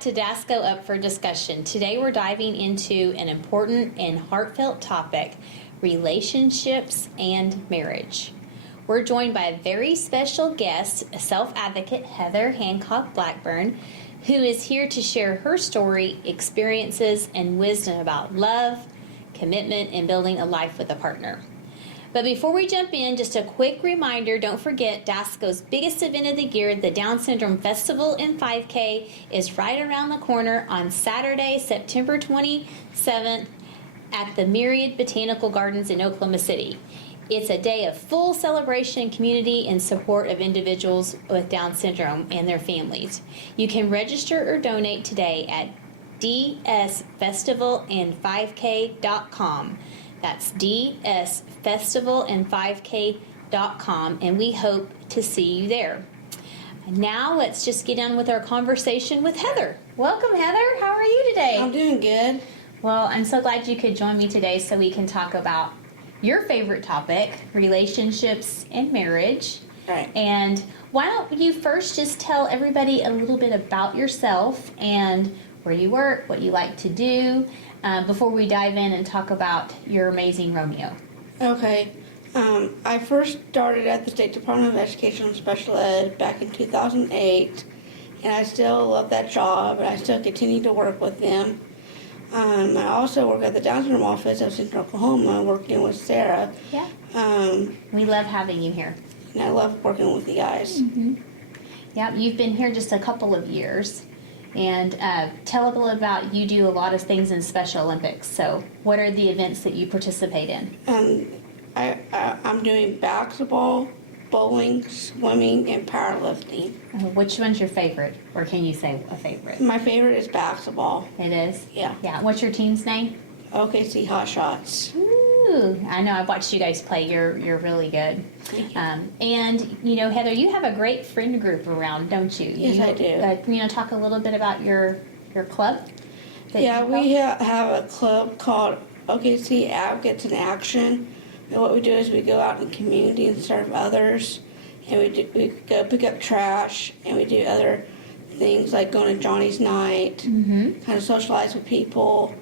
back to DASCO Up for Discussion. Today we're diving into an important and heartfelt topic, relationships and marriage. We're joined by a very special guest, self-advocate Heather Hancock-Blackburn, who is here to share her story, experiences, and wisdom about love, commitment, and building a life with a partner. But before we jump in, just a quick reminder, don't forget DASCO's biggest event of the year, the Down Syndrome Festival and 5K, is right around the corner on Saturday, September 27th at the Myriad Botanical Gardens in Oklahoma City. It's a day of full celebration, community, and support of individuals with Down syndrome and their families. You can register or donate today at dsfestivaland5k.com. That's dsfestivaland5k.com, and we hope to see you there. Now let's just get on with our conversation with Heather. Welcome, Heather. How are you today? I'm doing good. Well, I'm so glad you could join me today so we can talk about your favorite topic, relationships and marriage. Right. And why don't you first just tell everybody a little bit about yourself and where you work, what you like to do, before we dive in and talk about your amazing Romeo. Okay. I first started at the State Department of Education and Special Ed back in 2008, and I still love that job, and I still continue to work with them. I also work at the Down Syndrome office of Central Oklahoma, working with Sarah. Yeah. We love having you here. And I love working with you guys. Mm-hmm. Yeah, you've been here just a couple of years. And tell a little about, you do a lot of things in Special Olympics. So what are the events that you participate in? I'm doing basketball, bowling, swimming, and powerlifting. Which one's your favorite? Or can you say a favorite? My favorite is basketball. It is? Yeah. Yeah. What's your team's name? OKC Hot Shots. Ooh, I know. I've watched you guys play. You're really good. Thank you. And, you know, Heather, you have a great friend group around, don't you? Yes, I do. Talk a little bit about your club? Yeah, we have a club called OKC Advocates in Action. And what we do is we go out in the community and serve others. And we go pick up trash, and we do other things like going to Johnny's night, kind of socialize with people.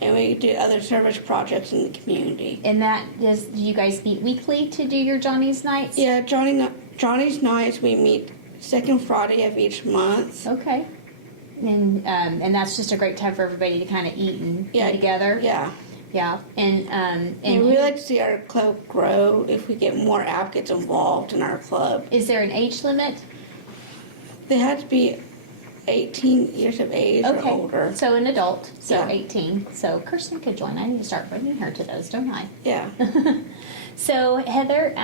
And we do other service projects in the community. And do you guys meet weekly to do your Johnny's nights? Yeah, Johnny's nights we meet second Friday of each month. Okay. And that's just a great time for everybody to kind of eat and be together. Yeah. Yeah. And we like to see our club grow if we get more advocates involved in our club. Is there an age limit? They have to be 18 years of age or older. So an adult, so Yeah. 18. So Kirsten could join. I need to start bringing her to those, don't I? Yeah. So Heather,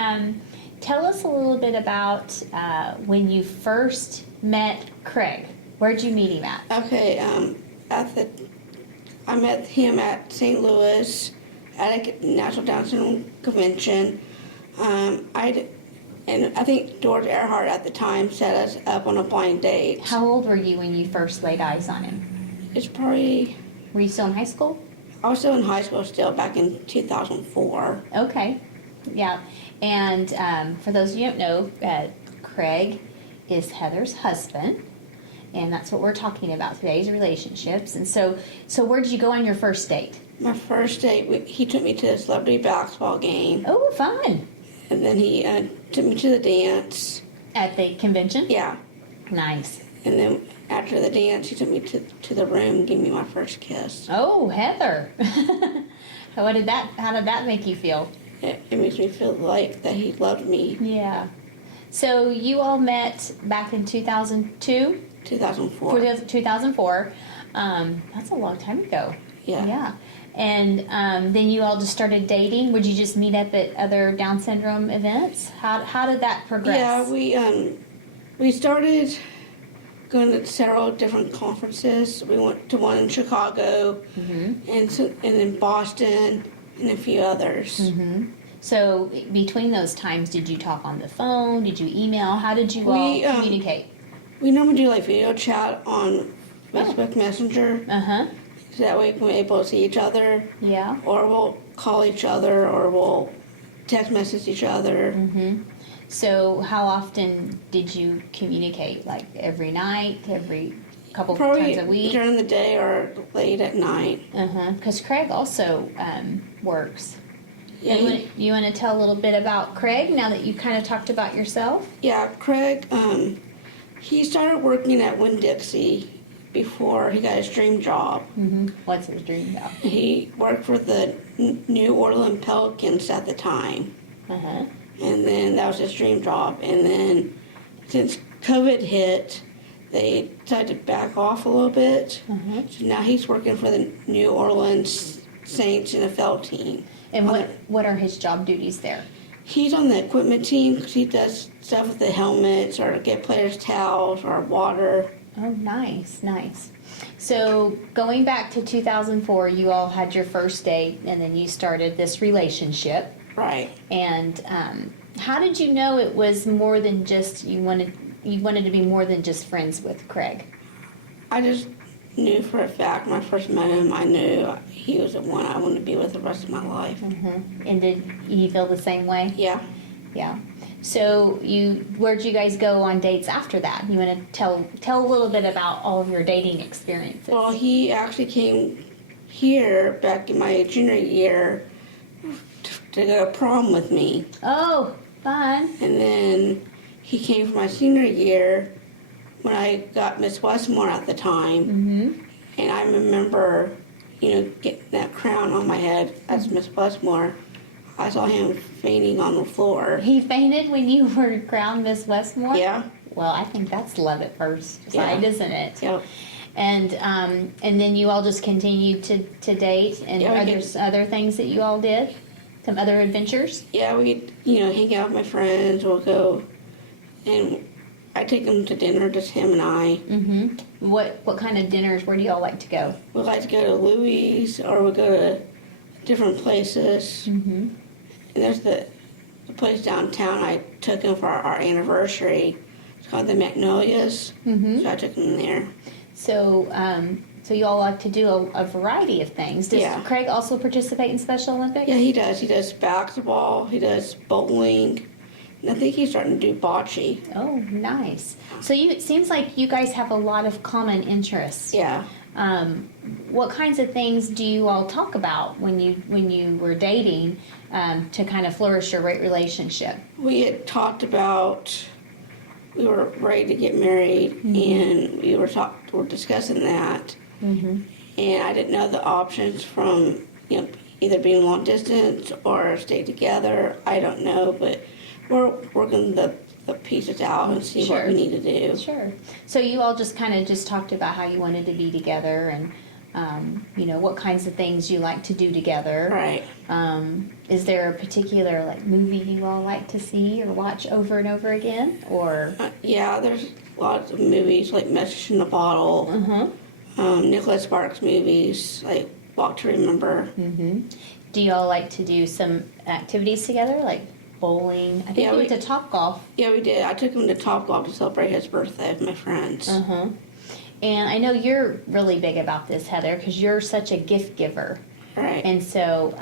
tell us a little bit about when you first met Craig. Where'd you meet him at? Okay, I met him at St. Louis at a National Down Syndrome Convention. And I think George Earhart at the time set us up on a blind date. How old were you when you first laid eyes on him? It's probably... Were you still in high school? I was still in high school still, back in 2004. Okay. Yeah. And for those of you who don't know, Craig is Heather's husband. And that's what we're talking about today, is relationships. And so where did you go on your first date? My first date, he took me to a celebrity basketball game. Oh, fun. And then he took me to the dance. At the convention? Yeah. Nice. And then after the dance, he took me to the room and gave me my first kiss. Oh, Heather. How did that make you feel? It makes me feel like that he loved me. Yeah. So you all met back in 2002? 2004. 2004. That's a long time ago. Yeah. Yeah. And then you all just started dating? Would you just meet up at other Down syndrome events? How did that progress? Yeah, we started going to several different conferences. We went to one in Chicago, and in Boston, and a few others. Mm-hmm. So between those times, did you talk on the phone? Did you email? How did you all communicate? We normally do like video chat on Facebook Messenger. Uh-huh. So that way we're able to see each other. Yeah. Or we'll call each other, or we'll text message each other. Mm-hmm. So how often did you communicate? Like every night? couple Probably times a week? during the day or late at night. Because Craig also works. Yeah, You want to tell a little bit about Craig now that you kind of talked about yourself? yeah, Craig, he started working at Winn-Dixie before he got his dream job. What's his dream job? He worked for the New Orleans Pelicans at the time. And then that was his dream job. And then since COVID hit, they decided to back off a little bit. So now he's working for the New Orleans Saints NFL team. And what are his job duties there? He's on the equipment team because he does stuff with the helmets or get players towels or water. Oh, nice. So going back to 2004, you all had your first date, and then you started this relationship. Right. And how did you know it was more than just you wanted to be more than just friends with Craig? I just knew for a fact when I first met him, I knew he was the one I wanted to be with the rest of my life. And did he feel the same way? Yeah. Yeah. So where'd you guys go on dates after that? You want to tell a little bit about all of your dating experiences? Well, he actually came here back in my junior year to go to prom with me. Oh, fun. And then he came for my senior year when I got Miss Westmore at the time. And I remember, getting that crown on my head as Miss Westmore. I saw him fainting on the floor. He fainted when you were crowned Miss Westmore? Yeah. Well, I think that's love at first sight, isn't it? Yep. And then you all just continued to date, and are there other things that you all did? Some other adventures? Yeah, we'd, hang out with my friends. We'll go, and I take them to dinner, just him and I. What kind of dinners? Where do y'all like to go? We like to go to Louis, or we go to different places. And there's the place downtown I took him for our anniversary. It's called the Magnolias. So I took him there. So, so you all like to do a variety of things. Does Craig also participate in Special Olympics? Yeah, he does. He does basketball. He does bowling. And I think he's starting to do bocce. Oh, nice. So it seems like you guys have a lot of common interests. Yeah. What kinds of things do you all talk about when you were dating to kind of flourish your relationship? We had talked about we were ready to get married, and we were discussing that. And I didn't know the options from either being long distance or stay together. I don't know, but we're working the pieces out and see what we need to do. Sure. So you all just kind of talked about how you wanted to be together and what kinds of things you like to do together. Right. Is there a particular movie you all like to see or watch over and over again, or? Yeah, there's lots of movies like Message in a Bottle. Nicholas Sparks movies like Walk to Remember. Do y'all like to do some activities together, like bowling? I think we went to Topgolf. Yeah, we did. I took him to Topgolf to celebrate his birthday with my friends. And I know you're really big about this, Heather, because you're such a gift giver. Right. And so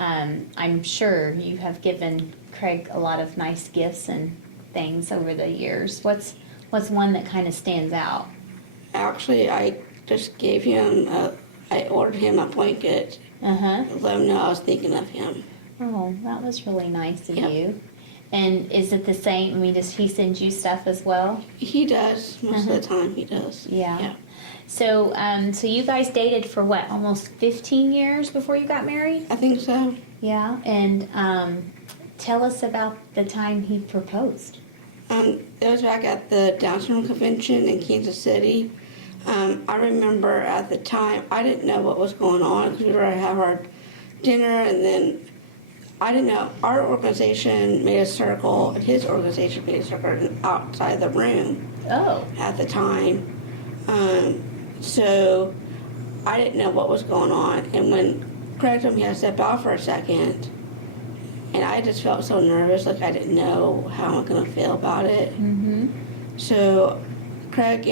I'm sure you have given Craig a lot of nice gifts and things over the years. What's one that kind of stands out? Actually, I just gave him I ordered him a blanket. Let him know I was thinking of him. Oh, that was really nice of you. And is it the same? I mean, does he send you stuff as well? He does. Most of the time he does. Yeah. So, so you guys dated for what, almost 15 years before you got married? I think so. Yeah. And tell us about the time he proposed. It was back at the Down Syndrome Convention in Kansas City. I remember at the time, I didn't know what was going on because we were going to have our dinner, and then I didn't know. Our organization made a circle, and his organization made a circle outside the room. Oh. At the time. So I didn't know what was going on. And when Craig told me I had to step out for a second, and I just felt so nervous, like I didn't know how I'm going to feel about it. So Craig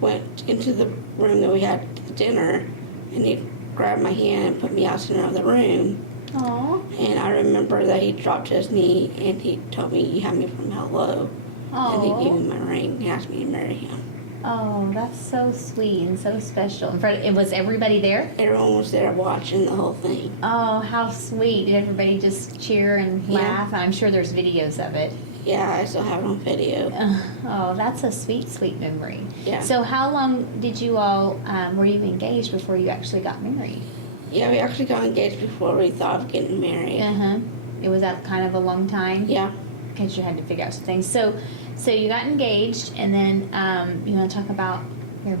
went into the room that we had dinner, and he grabbed my hand and put me out center of the room. Aww. And I remember that he dropped to his knee and he told me he had me from hello. Aww. And he gave me my ring and asked me to marry him. Oh, that's so sweet and so special. And was everybody there? Everyone was there watching the whole thing. Oh, how sweet. Did everybody just cheer and laugh? I'm sure there's videos of it. Yeah, I still have it on video. Oh, that's a sweet, sweet memory. Yeah. So how long did you all, were you engaged before you actually got married? Yeah, we actually got engaged before we thought of getting married. Uh-huh. It was that kind of a long time? Yeah. Because you had to figure out some things. So you got engaged, and then you want to talk about your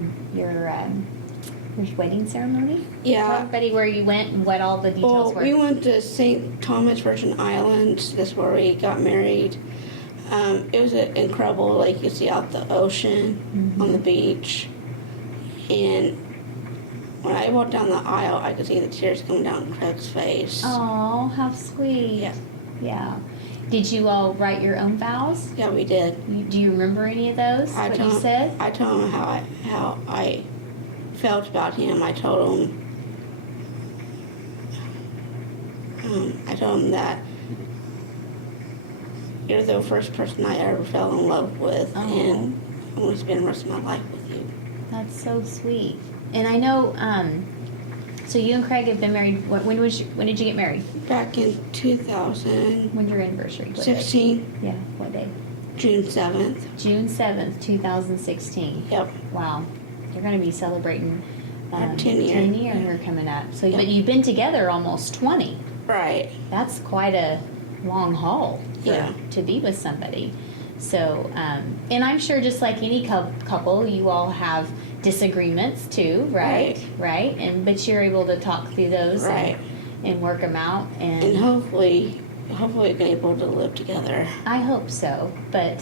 wedding ceremony? Yeah. Tell everybody where you went and what all the details were. We went to St. Thomas Virgin Islands. That's where we got married. It was an incredible lake. You could see out the ocean on the beach. And when I walked down the aisle, I could see the tears coming down Craig's face. Oh, how sweet. Yeah. Yeah. Did you all write your own vows? Yeah, we did. Do you remember any of those? What you said? I told him how I felt about him. I told him that you're the first person I ever fell in love with, and I want to spend the rest of my life with you. That's so sweet. And I know, so you and Craig have been married. When did you get married? Back in 2016. When's your anniversary? What day? Yeah, what day? June 7th. June 7th, 2016. Yep. Wow. You're going to be celebrating 10 years. 10 years coming up. So, yep. But you've been together almost 20. Right. That's quite a long haul to be with somebody. So, and I'm sure just like any couple, you all have disagreements too, right? Right. But you're able to talk through those and work them out. And hopefully we're able to live together. I hope so. But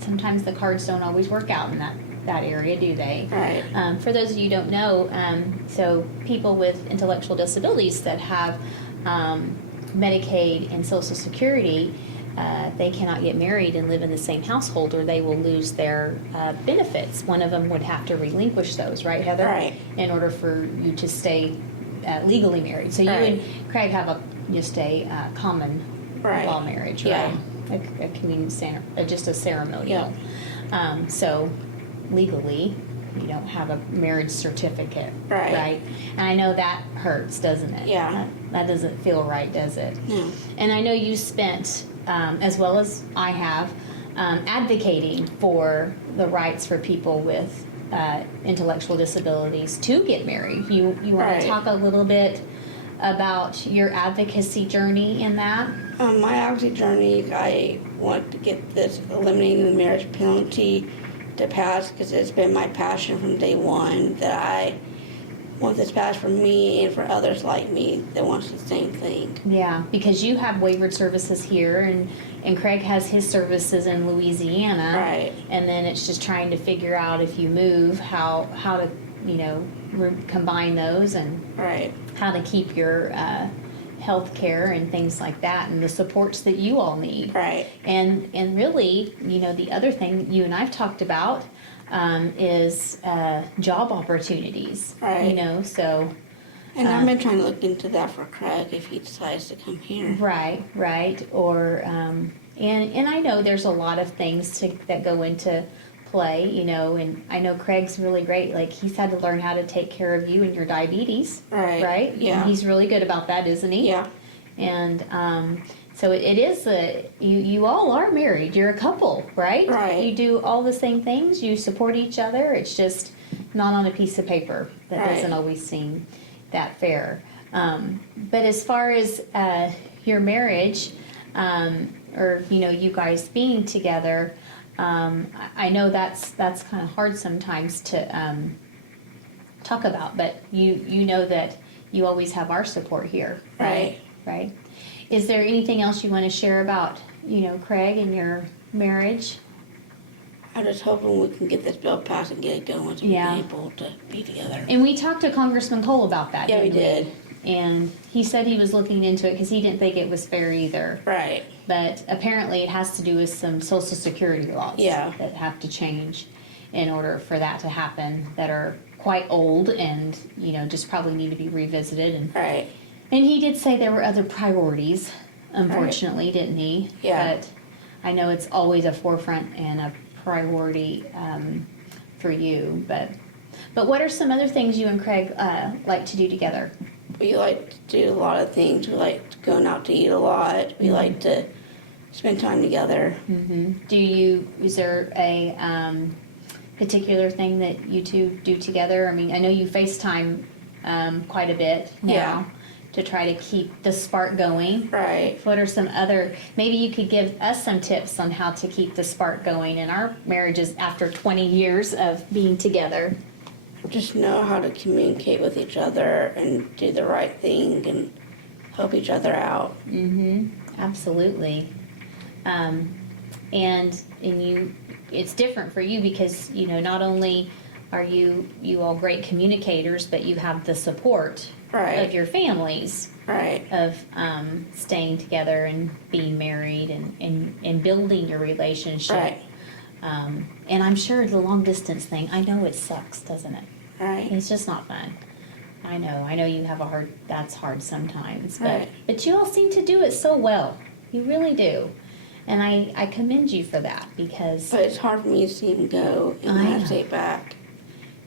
sometimes the cards don't always work out in that area, do they? Right. For those of you who don't know, so people with intellectual disabilities that have Medicaid and Social Security, they cannot get married and live in the same household, or they will lose their benefits. One of them would have to relinquish those, right, Heather? Right. In order for you to stay legally married. So you and Craig have just a common law marriage, right? Yeah. A community just a ceremonial. Yeah. So legally, you don't have a marriage certificate, right? And I know that hurts, doesn't it? Yeah. That doesn't feel right, does it? No. And I know you spent, as well as I have, advocating for the rights for people with intellectual disabilities to get married. You want to talk a little bit about your advocacy journey in that? My advocacy journey, I want to get this eliminating the marriage penalty to pass, because it's been my passion from day one, that I want this passed for me and for others like me that wants the same thing. Yeah, because you have waived services here, and Craig has his services in Louisiana. Right. And then it's just trying to figure out, if you move, how to, combine those, and how to keep your health care and things like that, and the supports that you all need. Right. And really, the other thing you and I've talked about is job opportunities. Right. So. And I've been trying to look into that for Craig if he decides to come here. Right. Or and I know there's a lot of things that go into play, and I know Craig's really great. Like, he's had to learn how to take care of you and your diabetes. Right? Yeah. And he's really good about that, isn't he? Yeah. And so it is you all are married. You're a couple, right? Right. You do all the same things. You support each other. It's just not on a piece of paper. That doesn't always seem that fair. But as far as your marriage, or you guys being together, I know that's kind of hard sometimes to talk about. But you know that you always have our support here, right? Right. Is there anything else you want to share about Craig and your marriage? I'm just hoping we can get this bill passed and get it going so we're able to be together. And we talked to Congressman Cole about that. Yeah, we did. And he said he was looking into it because he didn't think it was fair either. Right. But apparently it has to do with some Social Security laws that have to change in order for that to happen, that are quite old and, just probably need to be revisited. And he did say there were other priorities, unfortunately, didn't he? Yeah. But I know it's always a forefront and a priority for you. But what are some other things you and Craig like to do together? We like to do a lot of things. We like going out to eat a lot. We like to spend time together. Mm-hmm. Is there a particular thing that you two do together? I mean, I know you FaceTime quite a bit now to try to keep the spark going. Right. What are some other, maybe you could give us some tips on how to keep the spark going in our marriages after 20 years of being together? Just know how to communicate with each other and do the right thing and help each other out. Absolutely. And you, it's different for you because, not only are you all great communicators, but you have the support of your families. Right. Of staying together and being married and building your relationship. Right. And I'm sure the long distance thing, I know it sucks, doesn't it? Right. It's just not fun. I know you have that's hard sometimes. Right. But you all seem to do it so well. You really do. And I commend you for that because... But it's hard for me to see him go and have to stay back.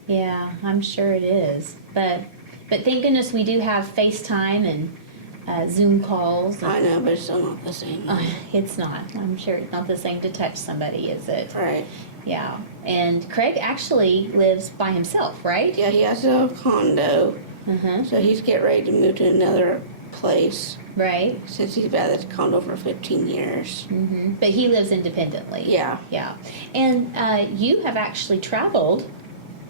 Yeah, I'm sure it is. But thank goodness we do have FaceTime and Zoom calls. I know, but it's still not the same. It's not. I'm sure it's not the same to touch somebody, is it? Right. Yeah. And Craig actually lives by himself, right? Yeah, he has a condo. Uh-huh. So he's getting ready to move to another place. Right. Since he's been at this condo for 15 years. Mm-hmm. But he lives independently. Yeah. Yeah. And you have actually traveled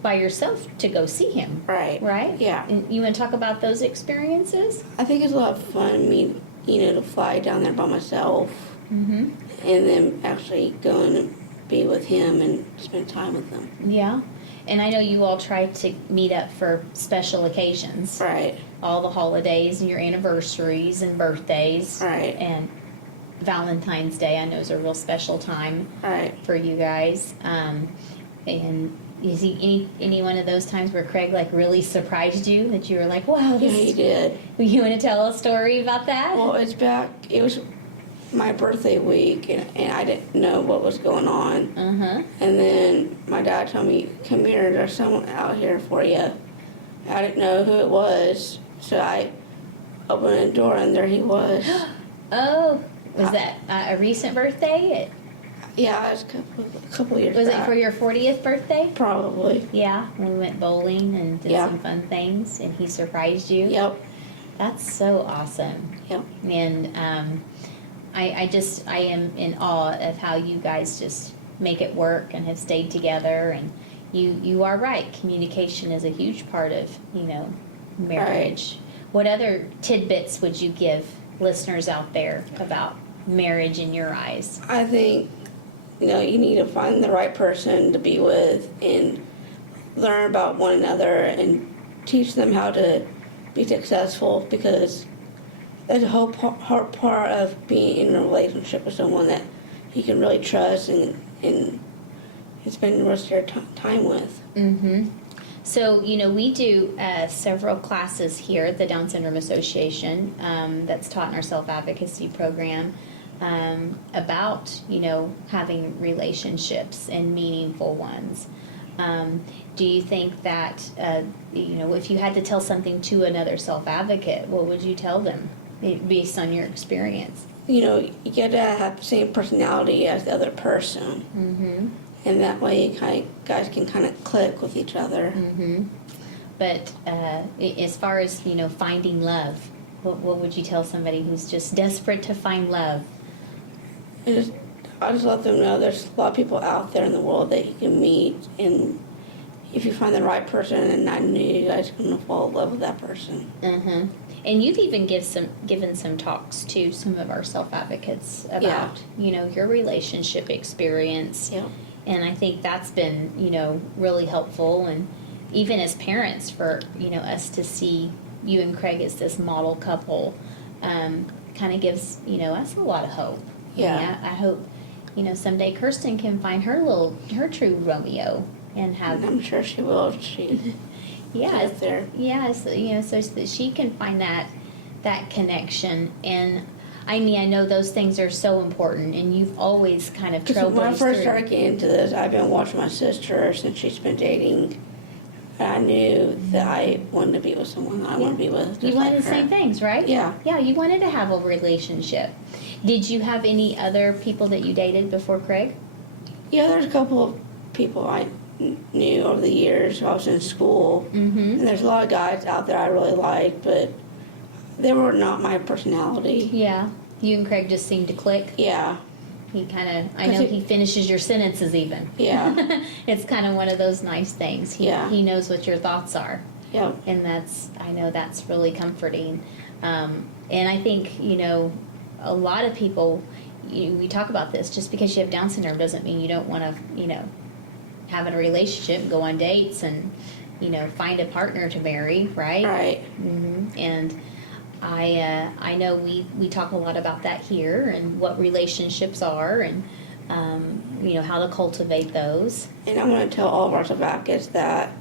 by yourself to go see him. Right. Right? Yeah. And you want to talk about those experiences? I think it's a lot of fun, me, to fly down there by myself. Mm-hmm. And then actually going and be with him and spend time with him. Yeah. And I know you all try to meet up for special occasions. Right. All the holidays and your anniversaries and birthdays. Right. And Valentine's Day, I know, is a real special time for you guys. And is any one of those times where Craig really surprised you that you were like, wow, Yeah, he did. You want to tell a story about that? Well, it was my birthday week, and I didn't know what was going on. Uh-huh. And then my dad told me, come here, there's someone out here for you. I didn't know who it was, so I opened the door, and there he was. Oh, was that a recent birthday? Yeah, it was a couple years Was back. it for your 40th birthday? Probably. Yeah, we went bowling and did some fun things, and he surprised you? Yep. That's so awesome. Yep. And I am in awe of how you guys just make it work and have stayed together. And you are right. Communication is a huge part of, marriage. Right. What other tidbits would you give listeners out there about marriage in your eyes? I think, you need to find the right person to be with and learn about one another and teach them how to be successful, because that's a whole hard part of being in a relationship with someone that you can really trust and spend the rest of your time with. Mm-hmm. So, we do several classes here at the Down Syndrome Association that's taught in our self-advocacy program about, having relationships and meaningful ones. Do you think that, if you had to tell something to another self-advocate, what would you tell them based on your experience? You gotta have the same personality as the other person. Mm-hmm. And that way you guys can kind of click with each other. Mm-hmm. But as far as, finding love, what would you tell somebody who's just desperate to find love? I just let them know there's a lot of people out there in the world that you can meet, and if you find the right person, and I knew you guys are going to fall in love with that person. Mm-hmm. And you've even given some talks to some of our self-advocates about, your relationship experience. Yeah. And I think that's been, really helpful. And even as parents, for, us to see you and Craig as this model couple kind of gives, us a lot of hope. Yeah. I hope, someday Kirsten can find her true Romeo and have. I'm sure she will. She gets there. Yeah, so, so that she can find that connection. And I mean, I know those things are so important, and you've always kind of trailblazed When I first through. started getting into this, I've been watching my sister since she's been dating. I knew that I wanted to be with someone I want to be with. Just You wanted like the same her. things, right? Yeah. Yeah, you wanted to have a relationship. Did you have any other people that you dated before Craig? Yeah, there's a couple of people I knew over the years while I was in school. Mm-hmm. And there's a lot of guys out there I really liked, but they were not my personality. Yeah. You and Craig just seemed to click. Yeah. He kind of, I know he finishes your sentences even. Yeah. It's kind of one of those nice things. He knows what your thoughts are. Yeah. And I know that's really comforting. And I think, a lot of people, we talk about this, just because you have Down syndrome doesn't mean you don't want to, have a relationship, go on dates and, find a partner to marry, right? Right. Mm-hmm. And I know we talk a lot about that here and what relationships are and, how to cultivate those. And I want to tell all of our advocates that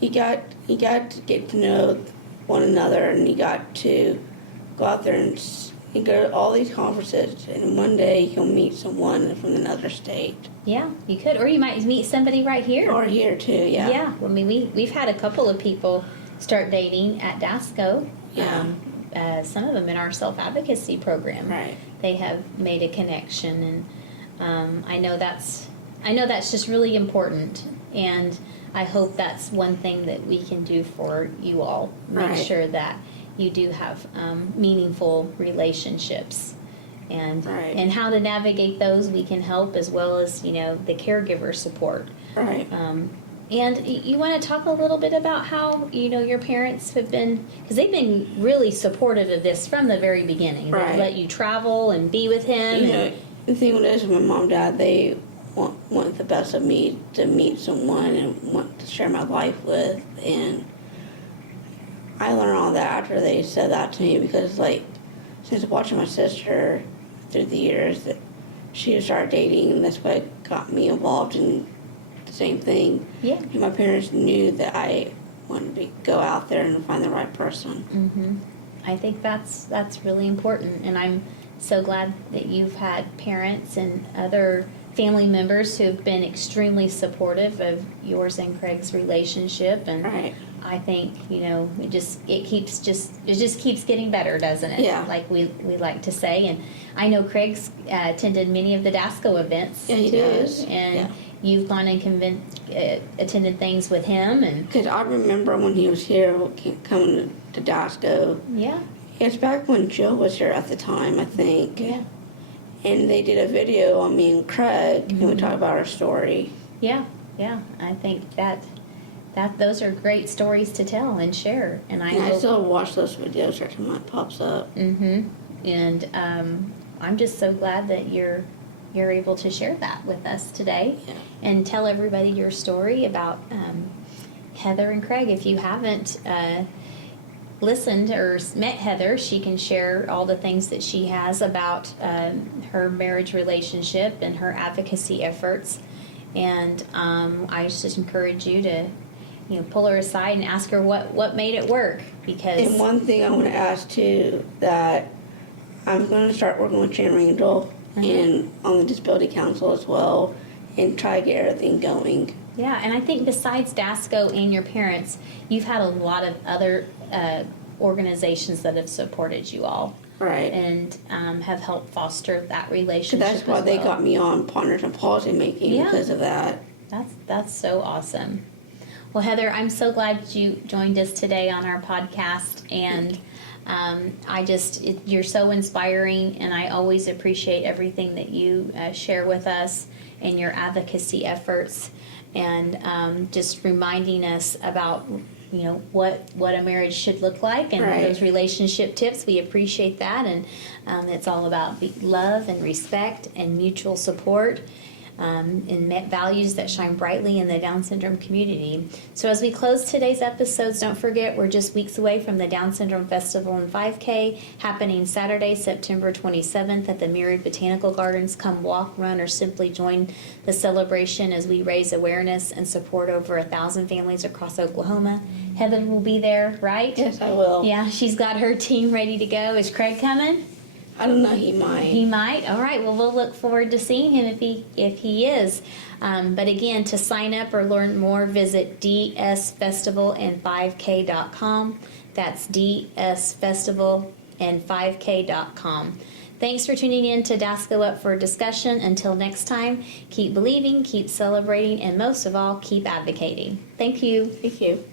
you got to get to know one another, and you got to go out there and go to all these conferences, and one day you'll meet someone from another state. Yeah, you could, or you might meet somebody right here. Or here too, yeah. Yeah, I mean we've had a couple of people start dating at DASCO. Yeah. Some of them in our self-advocacy program. Right. They have made a connection, and I know that's just really important, and I hope that's one thing that we can do for you all. Make Right. sure that you do have meaningful relationships, and Right. and how to navigate those we can help, as well as the caregiver support. Right. And you want to talk a little bit about how your parents have been, because they've been really supportive of this from the very beginning. Right. They let you travel and be with him. The thing is, with my mom and dad, they want the best of me, to meet someone and want to share my life with. And I learned all that after they said that to me, because since watching my sister through the years, that she started dating, and that's what got me involved in the same thing. Yeah. And my parents knew that I wanted to go out there and find the right person. Mm-hmm. I think that's really important, and I'm so glad that you've had parents and other family members who have been extremely supportive of yours and Craig's relationship. And Right. I think it just keeps getting better, doesn't it? Yeah. Like we like to say. And I know Craig's attended many of the DASCO events. Yeah, he too, does. and Yeah. you've gone and attended things with him. And Because I remember when he was here, coming to Dasco. yeah. It's back when Jill was here at the time, I think. Yeah. And they did a video on me and Craig, and we talked about our story. Yeah, I think that those are great stories to tell and share, and I still watch those videos every time it pops up. Mm-hmm. And I'm just so glad that you're able to share that with us today, Yeah. and tell everybody your story about Heather and Craig. If you haven't listened or met Heather, she can share all the things that she has about her marriage relationship and her advocacy efforts. And I just encourage you to, pull her aside and ask her what made it work. Because And one thing I want to ask too, that I'm going to start working with Jan Randall and on the Disability Council as well, and try to get everything going. yeah, and I think besides DASCO and your parents, you've had a lot of other organizations that have supported you all. Right. And have helped foster that relationship. That's why as they well. got me on Partners in Policy Making, Yeah. because of that. That's so awesome. Well, Heather, I'm so glad you joined us today on our podcast, and you're so inspiring, and I always appreciate everything that you share with us and your advocacy efforts, and just reminding us about what a marriage should look like, and Right. those relationship tips. We appreciate that, and it's all about love and respect and mutual support. And values that shine brightly in the Down syndrome community. So as we close today's episodes, don't forget we're just weeks away from the Down Syndrome Festival and 5K happening Saturday, September 27th at the Myriad Botanical Gardens. Come walk, run, or simply join the celebration as we raise awareness and support over 1,000 families across Oklahoma. Heather will be there, right? Yes, I will. Yeah, she's got her team ready to go. Is Craig coming? I don't know. He might. He might. All right. Well, we'll look forward to seeing him if he is. But again, to sign up or learn more, visit dsfestivaland5k.com. That's dsfestivaland5k.com. Thanks for tuning in to Dasco Up for Discussion. Until next time, keep believing, keep celebrating, and most of all, keep advocating. Thank you. Thank you.